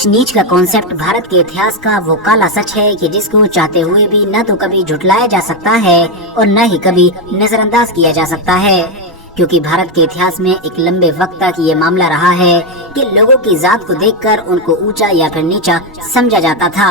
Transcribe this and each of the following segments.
ऊंच नीच का कॉन्सेप्ट भारत के इतिहास का वो काला सच है कि जिसको चाहते हुए भी न तो कभी झुटलाया जा सकता है और न ही कभी नजरअंदाज किया जा सकता है, क्योंकि भारत के इतिहास में एक लंबे वक्त तक ये मामला रहा है कि लोगों की जात को देखकर उनको ऊंचा या फिर नीचा समझा जाता था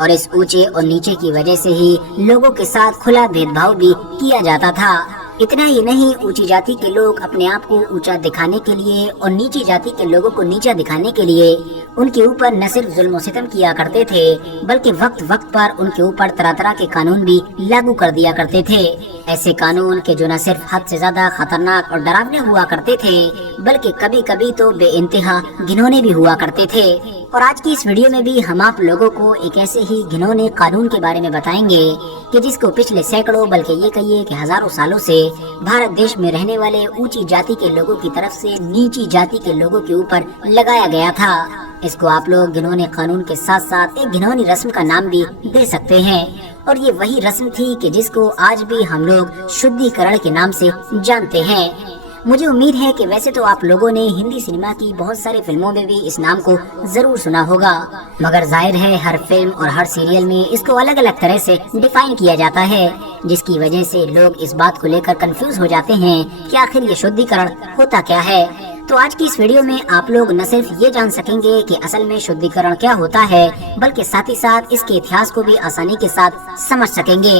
और इस ऊंचे और नीचे की वजह से ही लोगों के साथ खुला भेदभाव भी किया जाता था। इतना ही नहीं, ऊंची जाति के लोग अपने आप को ऊंचा दिखाने के लिए और नीची जाति के लोगों को नीचा दिखाने के लिए उनके ऊपर न सिर्फ जुल्म सितम किया करते थे, बल्कि वक्त वक्त पर उनके ऊपर तरह तरह के कानून भी लागू कर दिया करते थे। ऐसे कानून के जो न सिर्फ हद से ज्यादा खतरनाक और डरावने हुआ करते थे, बल्कि कभी कभी तो बेइंतहा घिनौने भी हुआ करते थे। और आज की इस वीडियो में भी हम आप लोगों को एक ऐसे ही घिनौने कानून के बारे में बताएंगे कि जिसको पिछले सैकड़ों बल्कि ये कहिए कि हजारों सालों से भारत देश में रहने वाले ऊंची जाति के लोगों की तरफ से नीची जाति के लोगों के ऊपर लगाया गया था। इसको आप लोग घिनौने कानून के साथ साथ एक घिनौनी रस्म का नाम भी दे सकते हैं। और ये वही रस्म थी कि जिसको आज भी हम लोग शुद्धिकरण के नाम से जानते हैं। मुझे उम्मीद है कि वैसे तो आप लोगों ने हिंदी सिनेमा की बहुत सारी फिल्मों में भी इस नाम को जरूर सुना होगा, मगर जाहिर है हर फिल्म और हर सीरियल में इसको अलग अलग तरह से डिफाइन किया जाता है, जिसकी वजह से लोग इस बात को लेकर कंफ्यूज हो जाते हैं कि आखिर ये शुद्धिकरण होता क्या है। तो आज की इस वीडियो में आप लोग न सिर्फ ये जान सकेंगे कि असल में शुद्धिकरण क्या होता है, बल्कि साथ ही साथ इसके इतिहास को भी आसानी के साथ समझ सकेंगे।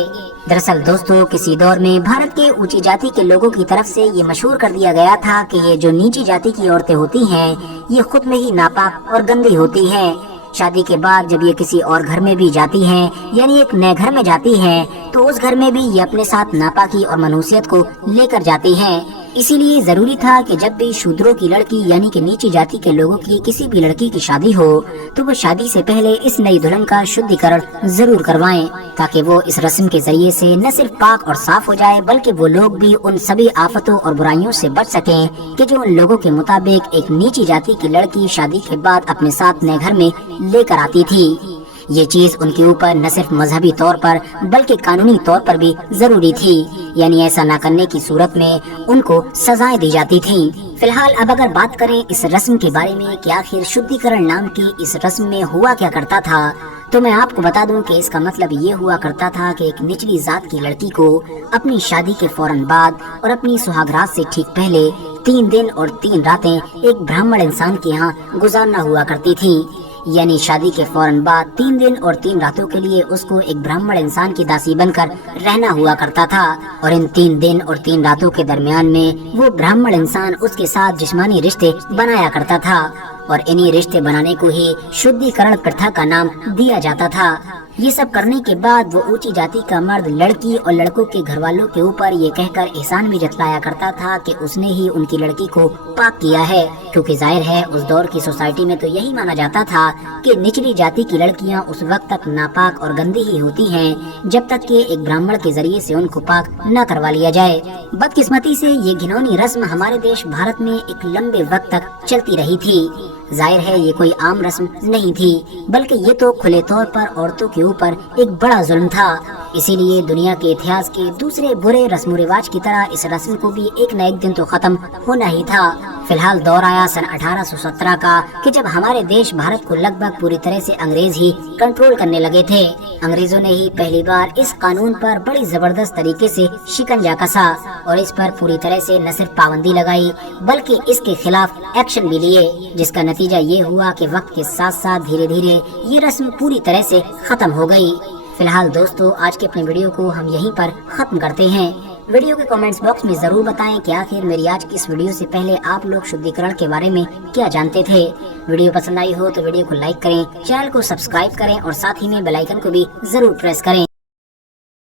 दरअसल दोस्तों, किसी दौर में भारत के ऊंची जाति के लोगों की तरफ से ये मशहूर कर दिया गया था कि ये जो नीची जाति की औरतें होती हैं, ये खुद में ही नापाक और गंदी होती हैं। शादी के बाद जब ये किसी और घर में भी जाती हैं, यानी एक नए घर में जाती हैं, तो उस घर में भी ये अपने साथ नापाकी और मनुष्यत को लेकर जाती हैं। इसीलिए जरूरी था कि जब भी शूद्रों की लड़की यानी कि नीची जाति के लोगों की किसी भी लड़की की शादी हो, तो वो शादी से पहले इस नई दुल्हन का शुद्धिकरण जरूर करवाएं, ताकि वो इस रस्म के जरिए से न सिर्फ पाक और साफ हो जाए, बल्कि वो लोग भी उन सभी आफतों और बुराइयों से बच सकें कि जो उन लोगों के मुताबिक एक नीची जाति की लड़की शादी के बाद अपने साथ नए घर में लेकर आती थी। ये चीज उनके ऊपर न सिर्फ मजहबी तौर पर बल्कि कानूनी तौर पर भी जरूरी थी, यानी ऐसा न करने की सूरत में उनको सजाएं दी जाती थी। फिलहाल अब अगर बात करें इस रस्म के बारे में कि आखिर शुद्धिकरण नाम की इस रस्म में हुआ क्या करता था, तो मैं आपको बता दूं कि इसका मतलब ये हुआ करता था कि एक निचली जात की लड़की को अपनी शादी के फौरन बाद और अपनी सुहागरात से ठीक पहले 3 दिन और 3 रातें एक ब्राह्मण इंसान के यहाँ गुजारना हुआ करती थी। यानी शादी के फौरन बाद 3 दिन और 3 रातों के लिए उसको एक ब्राह्मण इंसान की दासी बनकर रहना हुआ करता था। और इन 3 दिन और 3 रातों के दरमियान में वो ब्राह्मण इंसान उसके साथ जिस्मानी रिश्ते बनाया करता था, और इन्हीं रिश्ते बनाने को ही शुद्धिकरण प्रथा का नाम दिया जाता था। ये सब करने के बाद वो ऊंची जाति का मर्द लड़की और लड़कों के घर वालों के ऊपर ये कहकर एहसान भी जतलाया करता था कि उसने ही उनकी लड़की को पाक किया है, क्योंकि जाहिर है उस दौर की सोसाइटी में तो यही माना जाता था कि निचली जाति की लड़कियां उस वक्त तक नापाक और गंदी ही होती हैं जब तक कि एक ब्राह्मण के जरिए से उनको पाक न करवा लिया जाए। बदकिस्मती से ये घिनौनी रस्म हमारे देश भारत में एक लंबे वक्त तक चलती रही थी। जाहिर है ये कोई आम रस्म नहीं थी, बल्कि ये तो खुले तौर पर औरतों के ऊपर एक बड़ा जुल्म था। इसीलिए दुनिया के इतिहास के दूसरे बुरे रस्म रिवाज की तरह इस रस्म को भी एक न एक दिन तो खत्म होना ही था। फिलहाल दौर आया सन 1817 का कि जब हमारे देश भारत को लगभग पूरी तरह से अंग्रेज ही कंट्रोल करने लगे थे। अंग्रेजों ने ही पहली बार इस कानून पर बड़ी जबरदस्त तरीके से शिकंजा कसा और इस पर पूरी तरह से न सिर्फ पाबंदी लगाई बल्कि इसके खिलाफ एक्शन भी लिए, जिसका नतीजा ये हुआ कि वक्त के साथ साथ धीरे धीरे ये रस्म पूरी तरह से खत्म हो गई। फिलहाल दोस्तों, आज के अपने वीडियो को हम यहीं पर खत्म करते हैं। वीडियो के कमेंट्स बॉक्स में जरूर बताएं कि आखिर मेरी आज की इस वीडियो से पहले आप लोग शुद्धिकरण के बारे में क्या जानते थे। वीडियो पसंद आई हो तो वीडियो को लाइक करें, चैनल को सब्सक्राइब करें और साथ ही में बेल आइकन को भी जरूर प्रेस करें।